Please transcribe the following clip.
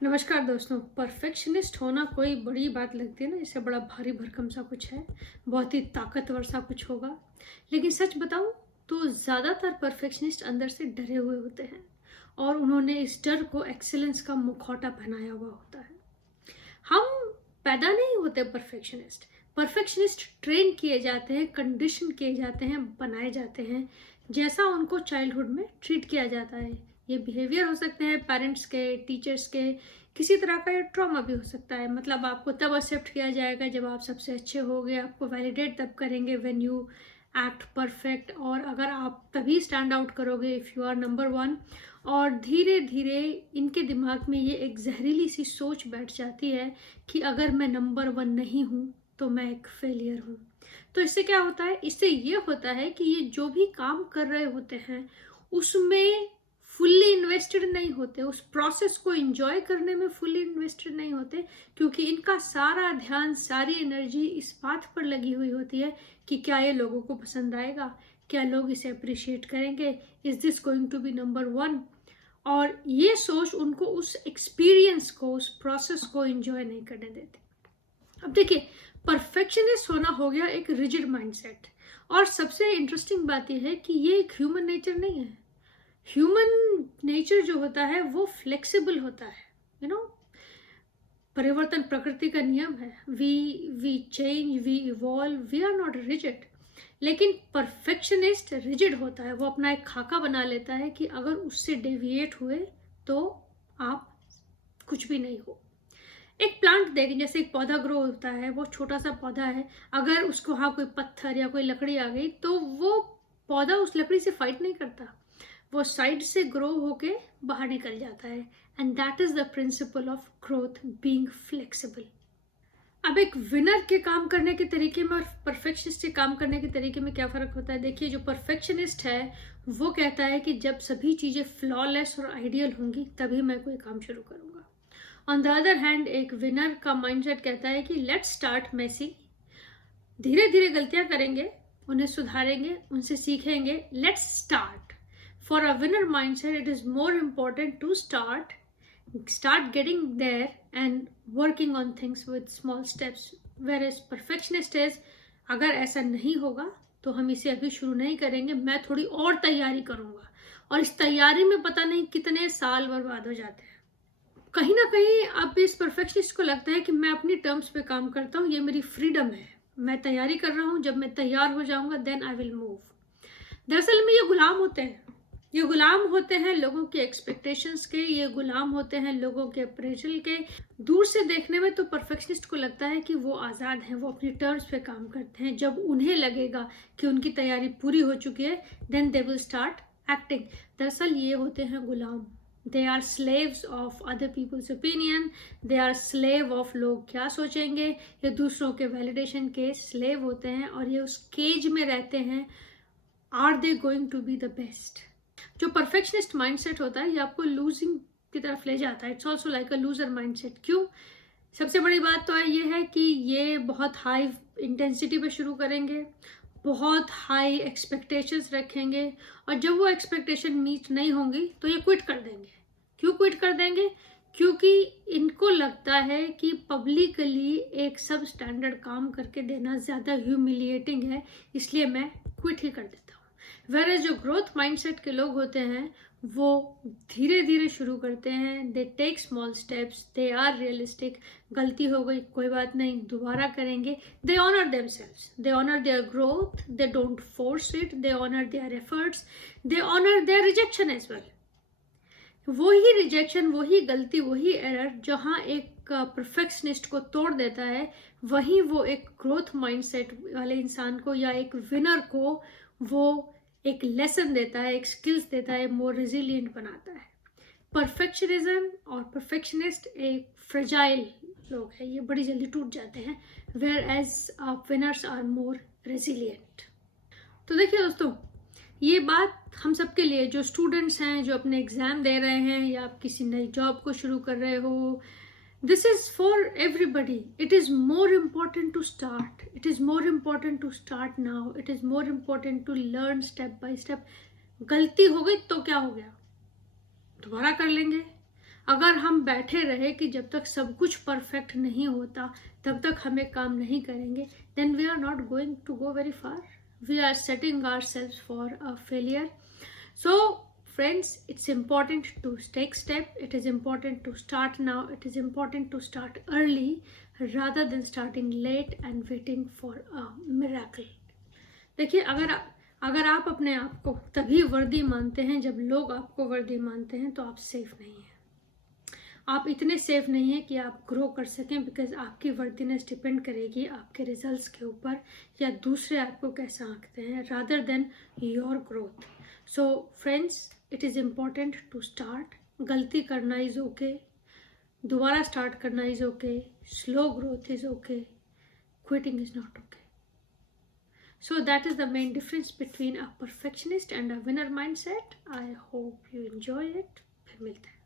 नमस्कार दोस्तों। परफेक्शनिस्ट होना कोई बड़ी बात लगती है ना, इससे बड़ा भारी भरकम सा कुछ है, बहुत ही ताकतवर सा कुछ होगा। लेकिन सच बताऊं तो ज़्यादातर परफेक्शनिस्ट अंदर से डरे हुए होते हैं और उन्होंने इस डर को एक्सीलेंस का मुखौटा पहनाया हुआ होता है। हम पैदा नहीं होते परफेक्शनिस्ट। परफेक्शनिस्ट ट्रेन किए जाते हैं, कंडीशन किए जाते हैं, बनाए जाते हैं, जैसा उनको चाइल्डहुड में ट्रीट किया जाता है। ये बिहेवियर हो सकते हैं पेरेंट्स के, टीचर्स के, किसी तरह का ये ट्रॉमा भी हो सकता है। मतलब आपको तब एक्सेप्ट किया जाएगा जब आप सबसे अच्छे होगे, आपको वैलिडेट तब करेंगे व्हेन यू एक्ट परफेक्ट, और अगर आप तभी स्टैंड आउट करोगे if you are number one. और धीरे धीरे इनके दिमाग में ये एक जहरीली सी सोच बैठ जाती है कि अगर मैं नंबर वन नहीं हूँ तो मैं एक फेलियर हूँ। तो इससे क्या होता है? इससे ये होता है कि ये जो भी काम कर रहे होते हैं उसमें फुल्ली इन्वेस्टेड नहीं होते, उस प्रोसेस को एंजॉय करने में फुल्ली इन्वेस्टेड नहीं होते, क्योंकि इनका सारा ध्यान, सारी एनर्जी इस बात पर लगी हुई होती है कि क्या ये लोगों को पसंद आएगा, क्या लोग इसे अप्रिशिएट करेंगे, is this going to be number one. और ये सोच उनको उस एक्सपीरियंस को, उस प्रोसेस को एंजॉय नहीं करने देती। अब देखिए, परफेक्शनिस्ट होना हो गया एक रिजिड माइंडसेट। और सबसे इंटरेस्टिंग बात यह है कि ये एक ह्यूमन नेचर नहीं है। ह्यूमन नेचर जो होता है वो फ्लेक्सिबल होता है, यू नो। परिवर्तन प्रकृति का नियम है। We change, we evolve, we are not rigid. लेकिन परफेक्शनिस्ट रिजिड होता है, वो अपना एक खाका बना लेता है कि अगर उससे डेविएट हुए तो आप कुछ भी नहीं हो। एक प्लांट देखें, जैसे एक पौधा ग्रो होता है, वो छोटा सा पौधा है, अगर उसको वहाँ कोई पत्थर या कोई लकड़ी आ गई तो वो पौधा उस लकड़ी से फाइट नहीं करता, वो साइड से ग्रो होके बाहर निकल जाता है। And that is the principle of growth, being flexible. अब एक विनर के काम करने के तरीके में और परफेक्शनिस्ट के काम करने के तरीके में क्या फर्क होता है? देखिए, जो परफेक्शनिस्ट है वो कहता है कि जब सभी चीजें फ्लॉलेस और आइडियल होंगी तभी मैं कोई काम शुरू करूंगा। ऑन द अदर हैंड, एक विनर का माइंडसेट कहता है कि लेट्स स्टार्ट मेसी, धीरे धीरे गलतियां करेंगे, उन्हें सुधारेंगे, उनसे सीखेंगे, let's start. For a winner mindset, it is more important to start getting there and working on things with small steps. Whereas perfectionist is, अगर ऐसा नहीं होगा तो हम इसे अभी शुरू नहीं करेंगे, मैं थोड़ी और तैयारी करूंगा, और इस तैयारी में पता नहीं कितने साल बर्बाद हो जाते हैं। कहीं ना कहीं अब इस परफेक्शनिस्ट को लगता है कि मैं अपनी टर्म्स पे काम करता हूँ, ये मेरी फ्रीडम है, मैं तैयारी कर रहा हूँ, जब मैं तैयार हो जाऊंगा देन आई विल मूव। दरअसल में ये गुलाम होते हैं, ये गुलाम होते हैं लोगों के एक्सपेक्टेशंस के, ये गुलाम होते हैं लोगों के अप्रेजल के। दूर से देखने में तो परफेक्शनिस्ट को लगता है कि वो आज़ाद हैं, वो अपनी टर्म्स पे काम करते हैं। जब उन्हें लगेगा कि उनकी तैयारी पूरी हो चुकी है then they will start acting. दरअसल ये होते हैं गुलाम। They are slaves of other people's opinion, they are slave of लोग क्या सोचेंगे, ये दूसरों के वैलिडेशन के स्लेव होते हैं, और ये उस केज में रहते हैं, are they going to be the best. जो परफेक्शनिस्ट माइंडसेट होता है ये आपको लूजिंग की तरफ ले जाता है। It's also like a loser mindset. क्यों? सबसे बड़ी बात तो ये है कि ये बहुत हाई इंटेंसिटी पे शुरू करेंगे, बहुत हाई एक्सपेक्टेशंस रखेंगे, और जब वो एक्सपेक्टेशन मीट नहीं होंगी तो ये क्विट कर देंगे। क्यों क्विट कर देंगे? क्योंकि इनको लगता है कि पब्लिकली एक सब स्टैंडर्ड काम करके देना ज़्यादा ह्यूमिलिएटिंग है, इसलिए मैं क्विट ही कर देता हूँ। वेरएज जो ग्रोथ माइंडसेट के लोग होते हैं वो धीरे धीरे शुरू करते हैं, they take small steps, they are realistic. गलती हो गई कोई बात नहीं, दोबारा करेंगे। They honour themselves, they honour their growth, they don't force it, they honour their efforts, they honour their rejection as well. वही रिजेक्शन, वही गलती, वही एरर जहाँ एक परफेक्शनिस्ट को तोड़ देता है, वहीं वो एक ग्रोथ माइंडसेट वाले इंसान को या एक विनर को वो एक लेसन देता है, एक स्किल्स देता है, मोर रेजिलिएंट बनाता है। परफेक्शनिज्म और परफेक्शनिस्ट एक फ्रेजाइल लोग हैं, ये बड़ी जल्दी टूट जाते हैं, whereas winners are more resilient. तो देखिए दोस्तों, ये बात हम सबके लिए, जो स्टूडेंट्स हैं, जो अपने एग्जाम दे रहे हैं, या आप किसी नई जॉब को शुरू कर रहे हो, this is for everybody. It is more important to start. It is more important to start now. It is more important to learn step by step. गलती हो गई तो क्या हो गया, दोबारा कर लेंगे। अगर हम बैठे रहे कि जब तक सब कुछ परफेक्ट नहीं होता तब तक हमें काम नहीं करेंगे, then we are not going to go very far. We are setting ourselves for a failure. So friends, it's important to take step. It is important to start now. It is important to start early rather than starting late and waiting for a miracle. देखिए, अगर आप अपने आप को तभी वर्दी मानते हैं जब लोग आपको वर्दी मानते हैं, तो आप सेफ नहीं हैं। आप इतने सेफ नहीं हैं कि आप ग्रो कर सकें, बिकॉज आपकी वर्दीनेस डिपेंड करेगी आपके रिजल्ट्स के ऊपर या दूसरे आपको कैसा आंकते हैं, rather than your growth. So friends, it is important to start. गलती करना इज़ ओके, दोबारा स्टार्ट करना is okay, slow growth is okay, quitting is not okay. So that is the main difference between a perfectionist and a winner mindset. I hope you enjoy it. फिर मिलते हैं।